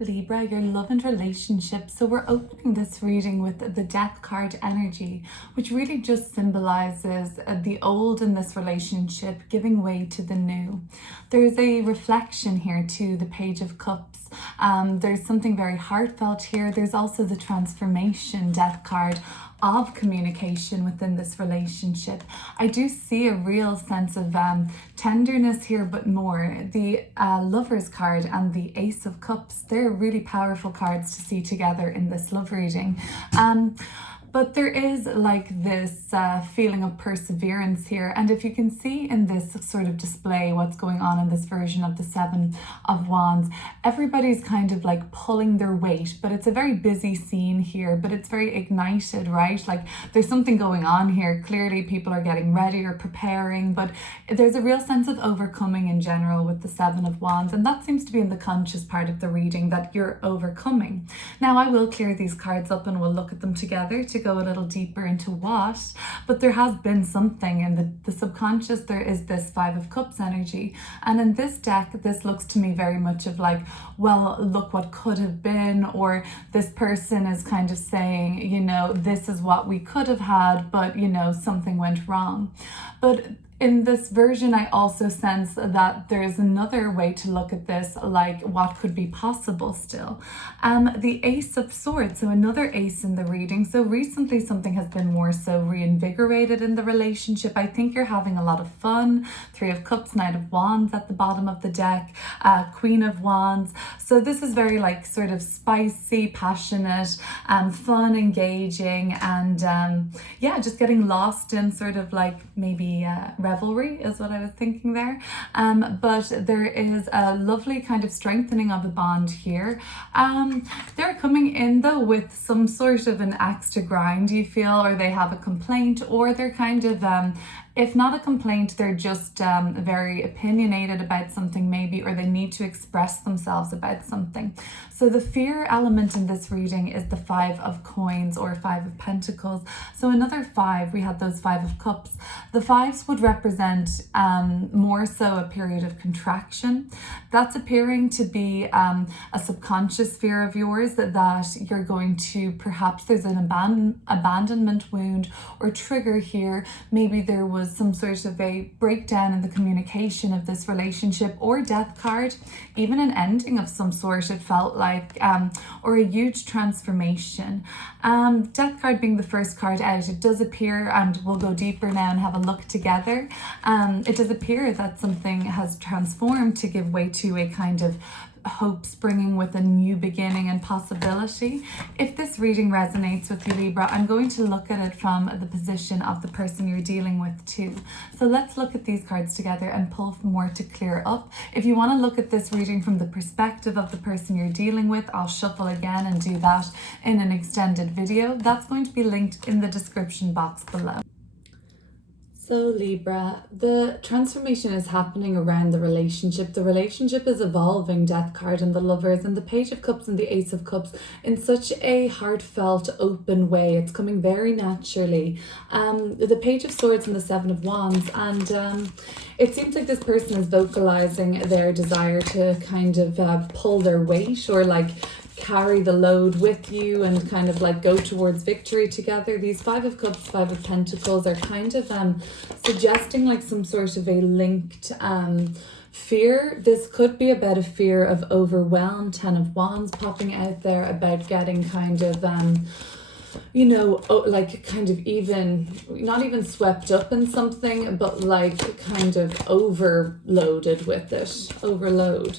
Libra, your love and relationship. So we're opening this reading with the Death card energy, which really just symbolizes the old in this relationship giving way to the new. There's a reflection here to the Page of Cups. There's something very heartfelt here. There's also the transformation Death card of communication within this relationship. I do see a real sense of tenderness here, but more. The Lovers card and the Ace of Cups, they're really powerful cards to see together in this love reading. But there is like this feeling of perseverance here. And if you can see in this sort of display what's going on in this version of the Seven of Wands, everybody's kind of like pulling their weight, but it's a very busy scene here, but it's very ignited, right? Like there's something going on here. Clearly people are getting ready or preparing, but there's a real sense of overcoming in general with the Seven of Wands. And that seems to be in the conscious part of the reading, that you're overcoming. Now I will clear these cards up and we'll look at them together to go a little deeper into what, but there has been something in the subconscious. There is this Five of Cups energy, and in this deck this looks to me very much of like, well, look what could have been, or this person is kind of saying, you know, this is what we could have had, but you know, something went wrong. But in this version, I also sense that there's another way to look at this, like what could be possible still. The Ace of Swords, so another ace in the reading. So recently something has been more so reinvigorated in the relationship. I think you're having a lot of fun. Three of Cups, Knight of Wands at the bottom of the deck, Queen of Wands. So this is very like sort of spicy, passionate, fun, engaging, and yeah, just getting lost in sort of like maybe revelry is what I was thinking there. But there is a lovely kind of strengthening of the bond here. They're coming in though with some sort of an axe to grind, you feel, or they have a complaint, or they're kind of if not a complaint, they're just very opinionated about something maybe, or they need to express themselves about something. So the fear element in this reading is the Five of Coins or Five of Pentacles. So another five, we had those Five of Cups. The fives would represent more so a period of contraction. That's appearing to be a subconscious fear of yours that you're going to, perhaps there's an abandonment wound or trigger here. Maybe there was some sort of a breakdown in the communication of this relationship, or Death card, even an ending of some sort, it felt like, or a huge transformation. Death card being the first card out, it does appear, and we'll go deeper now and have a look together, it does appear that something has transformed to give way to a kind of hope springing with a new beginning and possibility. If this reading resonates with you, Libra, I'm going to look at it from the position of the person you're dealing with too. So let's look at these cards together and pull more to clear up. If you want to look at this reading from the perspective of the person you're dealing with, I'll shuffle again and do that in an extended video. That's going to be linked in the description box below. So Libra, the transformation is happening around the relationship. The relationship is evolving, Death card and the Lovers and the Page of Cups and the Ace of Cups, in such a heartfelt, open way. It's coming very naturally. The Page of Swords and the Seven of Wands, and it seems like this person is vocalizing their desire to kind of pull their weight, or like carry the load with you and kind of like go towards victory together. These Five of Cups, Five of Pentacles are kind of suggesting like some sort of a linked fear. This could be about a fear of overwhelm. Ten of Wands popping out there about getting kind of you know, like kind of even, not even swept up in something, but like kind of overloaded with it, overload.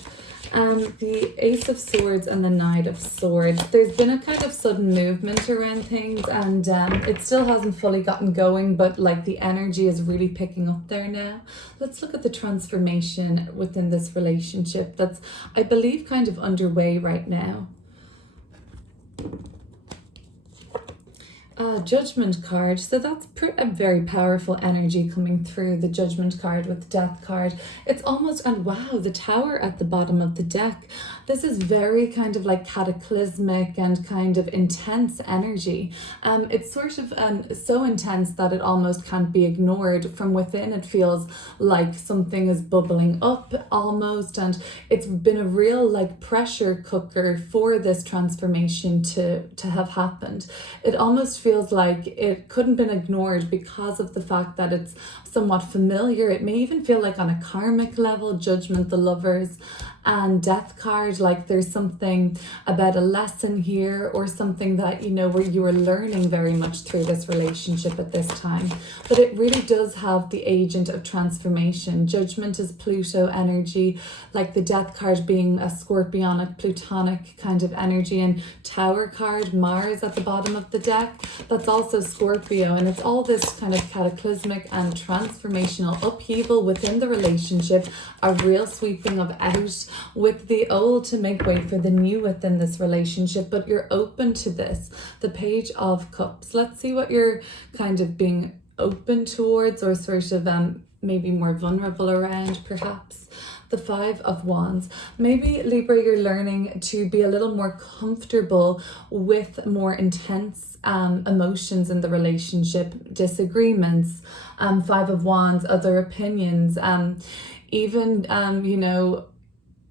The Ace of Swords and the Knight of Swords. There's been a kind of sudden movement around things, and it still hasn't fully gotten going, but like the energy is really picking up there now. Let's look at the transformation within this relationship that's, I believe, kind of underway right now. Judgment card. So that's a very powerful energy coming through the Judgment card with the Death card. It's almost, and wow, the Tower at the bottom of the deck. This is very kind of like cataclysmic and kind of intense energy. It's sort of so intense that it almost can't be ignored. From within, it feels like something is bubbling up almost, and it's been a real like pressure cooker for this transformation to have happened. It almost feels like it couldn't been ignored because of the fact that it's somewhat familiar. It may even feel like on a karmic level, Judgment, the Lovers, and Death card, like there's something about a lesson here or something that, you know, where you are learning very much through this relationship at this time. But it really does have the agent of transformation. Judgment is Pluto energy, like the Death card being a scorpionic, plutonic kind of energy, and Tower card, Mars at the bottom of the deck, that's also Scorpio. And it's all this kind of cataclysmic and transformational upheaval within the relationship, a real sweeping of out with the old to make way for the new within this relationship. But you're open to this. The Page of Cups. Let's see what you're kind of being open towards, or sort of maybe more vulnerable around, perhaps. The Five of Wands. Maybe, Libra, you're learning to be a little more comfortable with more intense emotions in the relationship, disagreements, Five of Wands, other opinions, even, you know,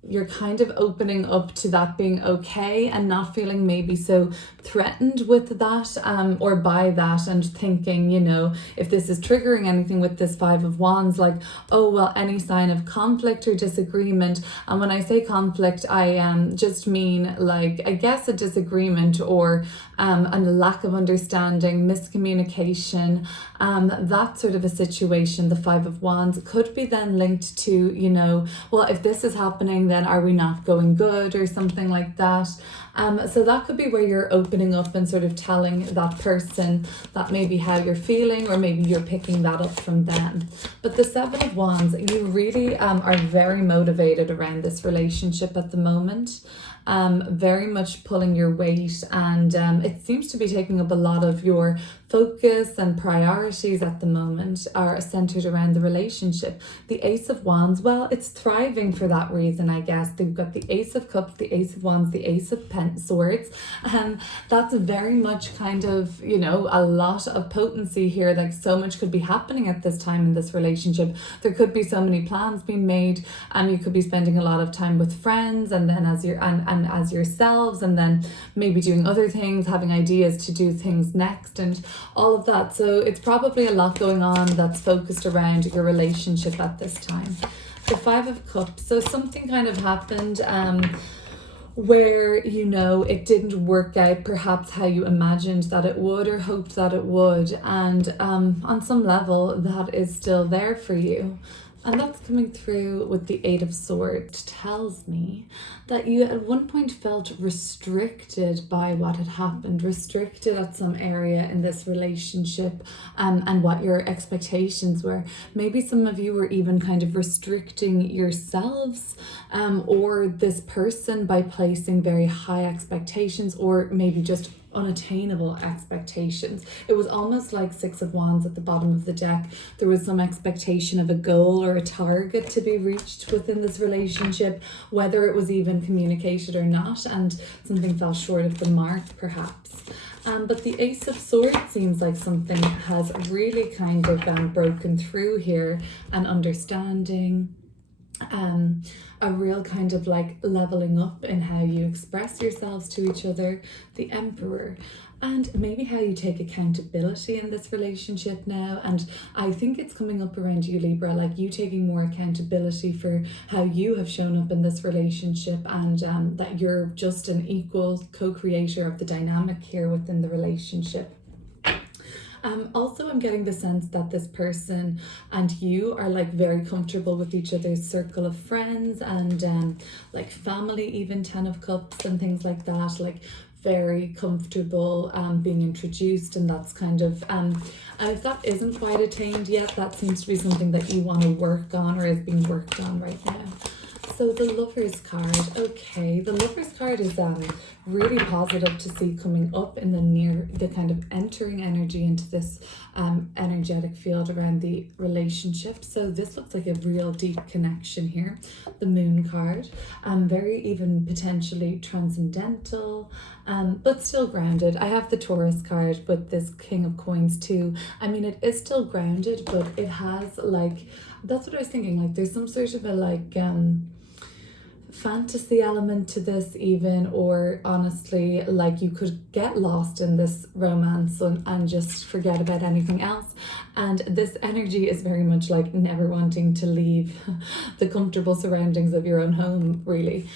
you're kind of opening up to that being okay and not feeling maybe so threatened with that or by that, and thinking, you know, if this is triggering anything with this Five of Wands, like, oh well, any sign of conflict or disagreement. And when I say conflict, I just mean like, I guess, a disagreement or a lack of understanding, miscommunication, that sort of a situation. The Five of Wands could be then linked to, you know, well, if this is happening, then are we not going good, or something like that. So that could be where you're opening up and sort of telling that person that maybe how you're feeling, or maybe you're picking that up from them. But the Seven of Wands, you really are very motivated around this relationship at the moment. Very much pulling your weight, and it seems to be taking up a lot of your focus, and priorities at the moment are centered around the relationship. The Ace of Wands, well, it's thriving for that reason, I guess. They've got the Ace of Cups, the Ace of Wands, the Ace of Swords. That's very much kind of, you know, a lot of potency here. Like, so much could be happening at this time in this relationship. There could be so many plans being made, and you could be spending a lot of time with friends, and then as as yourselves, and then maybe doing other things, having ideas to do things next, and all of that. So it's probably a lot going on that's focused around your relationship at this time. The Five of Cups. So something kind of happened where, you know, it didn't work out perhaps how you imagined that it would, or hoped that it would, and on some level that is still there for you. And that's coming through with the Eight of Swords. It tells me that you at one point felt restricted by what had happened, restricted at some area in this relationship, and what your expectations were. Maybe some of you were even kind of restricting yourselves or this person by placing very high expectations, or maybe just unattainable expectations. It was almost like Six of Wands at the bottom of the deck. There was some expectation of a goal or a target to be reached within this relationship, whether it was even communicated or not, and something fell short of the mark perhaps. But the Ace of Swords seems like something has really kind of broken through here, and understanding, a real kind of like leveling up in how you express yourselves to each other. The Emperor, and maybe how you take accountability in this relationship now. And I think it's coming up around you, Libra, like you taking more accountability for how you have shown up in this relationship, and that you're just an equal co-creator of the dynamic here within the relationship. Also, I'm getting the sense that this person and you are like very comfortable with each other's circle of friends, and like family, even 10 of Cups and things like that, like very comfortable being introduced. And that's kind of, and if that isn't quite attained yet, that seems to be something that you want to work on, or is being worked on right now. So the Lover's card, okay, the Lover's card is really positive to see coming up in the kind of entering energy into this energetic field around the relationship. So this looks like a real deep connection here. The Moon card, very even potentially transcendental, but still grounded. I have the Taurus card with this King of Coins too. I mean, it is still grounded, but it has like, that's what I was thinking, like there's some sort of a like fantasy element to this even, or honestly like you could get lost in this romance and just forget about anything else. And this energy is very much like never wanting to leave the comfortable surroundings of your own home, really.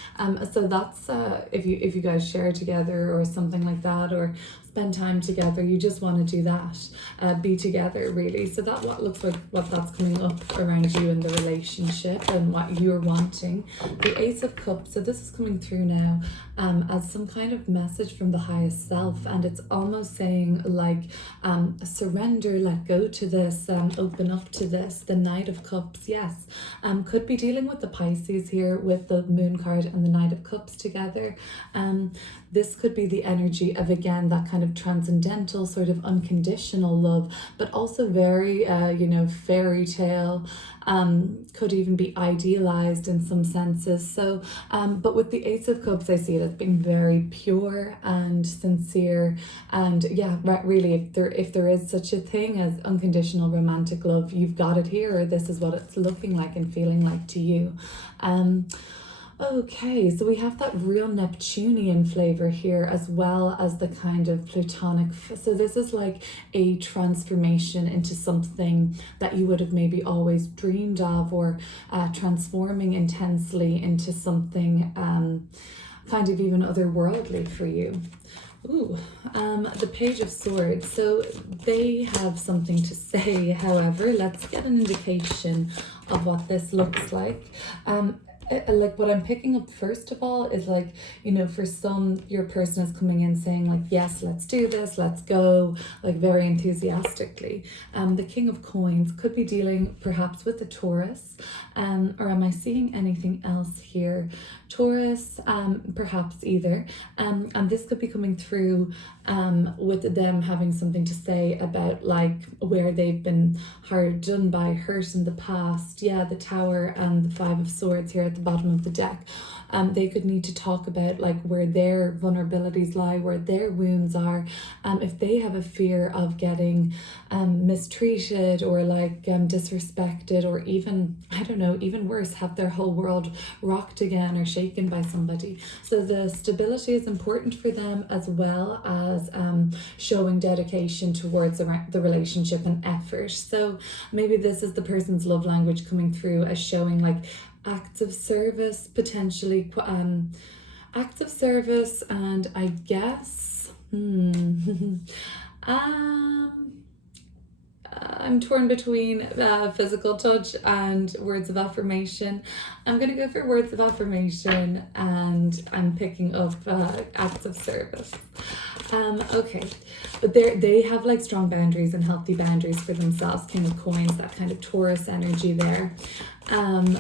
So that's if you guys share together or something like that, or spend time together, you just want to do that, be together, really. So that what looks like what that's coming up around you in the relationship and what you're wanting. The Ace of Cups, so this is coming through now as some kind of message from the highest self, and it's almost saying like surrender, let go to this, open up to this. The Knight of Cups, yes, could be dealing with the Pisces here with the Moon card and the Knight of Cups together. This could be the energy of, again, that kind of transcendental sort of unconditional love, but also very, fairy tale, could even be idealized in some senses. So, but with the Ace of Cups, I see it as being very pure and sincere. And yeah, really, if there is such a thing as unconditional romantic love, you've got it here, or this is what it's looking like and feeling like to you. Okay, so we have that real Neptunian flavor here, as well as the kind of Plutonic. So this is like a transformation into something that you would have maybe always dreamed of, or transforming intensely into something kind of even otherworldly for you. Ooh, the Page of Swords. So they have something to say, however. Let's get an indication of what this looks like. Like what I'm picking up first of all is like, for some, your person is coming in saying like, yes, let's do this, let's go, like very enthusiastically. The King of Coins could be dealing perhaps with the Taurus, or am I seeing anything else here? Taurus, perhaps either. And this could be coming through with them having something to say about like where they've been hard done by, hurt in the past. Yeah, the Tower and the Five of Swords here at the bottom of the deck. They could need to talk about like where their vulnerabilities lie, where their wounds are, if they have a fear of getting mistreated or like disrespected, or even, I don't know, even worse, have their whole world rocked again or shaken by somebody. So the stability is important for them, as well as showing dedication towards the relationship and effort. So maybe this is the person's love language coming through as showing like acts of service, potentially acts of service, and I guess I'm torn between physical touch and words of affirmation. I'm gonna go for words of affirmation, and I'm picking up acts of service. Okay, but they have like strong boundaries and healthy boundaries for themselves. King of Coins, that kind of Taurus energy there.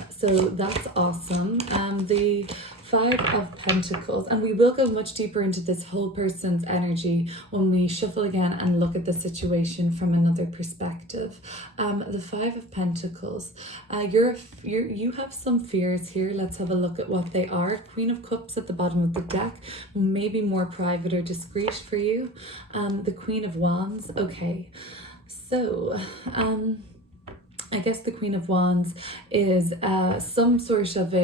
So that's awesome. The Five of Pentacles, and we will go much deeper into this whole person's energy when we shuffle again and look at the situation from another perspective. The Five of Pentacles, you have some fears here. Let's have a look at what they are. Queen of Cups at the bottom of the deck, maybe more private or discreet for you. The Queen of Wands. Okay, so I guess the Queen of Wands is some sort of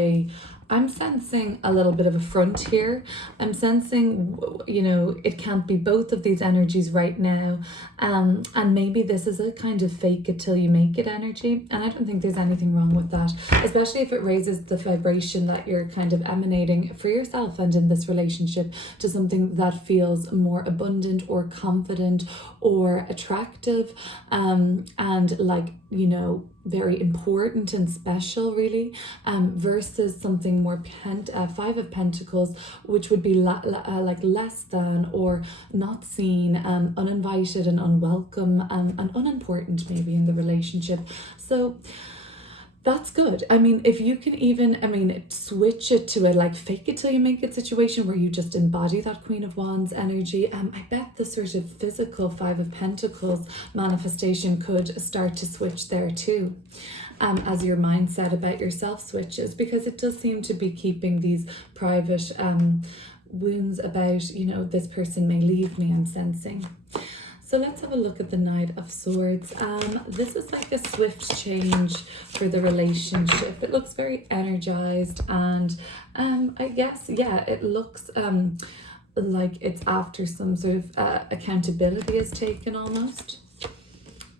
I'm sensing a little bit of a front here. I'm sensing, it can't be both of these energies right now. And maybe this is a kind of fake it till you make it energy. And I don't think there's anything wrong with that, especially if it raises the vibration that you're kind of emanating for yourself and in this relationship to something that feels more abundant or confident or attractive, and like, very important and special, really, versus something more Five of Pentacles, which would be like less than, or not seen, uninvited and unwelcome, and unimportant maybe in the relationship. So That's good. I mean, if you can even, I mean, switch it to a like fake it till you make it situation where you just embody that Queen of Wands energy. I bet the sort of physical Five of Pentacles manifestation could start to switch there too. As your mindset about yourself switches, because it does seem to be keeping these private wounds about, you know, this person may leave me, I'm sensing. So let's have a look at the Knight of Swords. This is like a swift change for the relationship. It looks very energized, and I guess, yeah, it looks like it's after some sort of accountability is taken almost.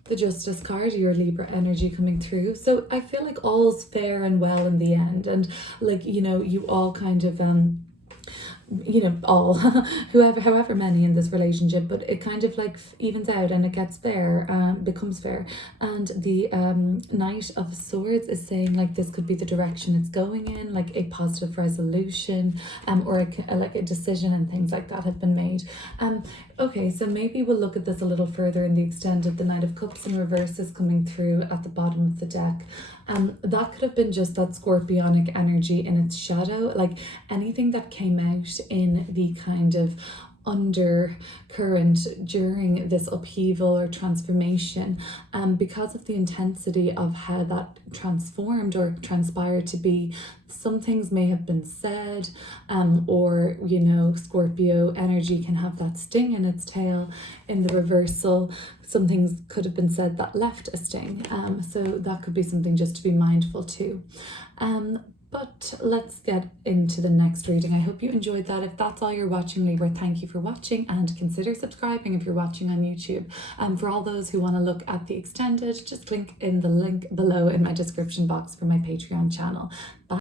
The Justice card, your Libra energy coming through. So I feel like all's fair and well in the end, and like, you know, you all kind of you know, all however many in this relationship, but it kind of like evens out and it gets fair, becomes fair. And the Knight of Swords is saying like this could be the direction it's going in, like a positive resolution, or like a decision and things like that have been made. Okay, so maybe we'll look at this a little further in the extent of the Knight of Cups in reverse is coming through at the bottom of the deck. That could have been just that scorpionic energy in its shadow, like anything that came out in the kind of undercurrent during this upheaval or transformation, because of the intensity of how that transformed or transpired to be. Some things may have been said, or, you know, Scorpio energy can have that sting in its tail. In the reversal, some things could have been said that left a sting, so that could be something just to be mindful too. But let's get into the next reading. I hope you enjoyed that. If that's all you're watching, Libra, thank you for watching, and consider subscribing if you're watching on YouTube. For all those who want to look at the extended, just click in the link below in my description box for my Patreon channel. Bye.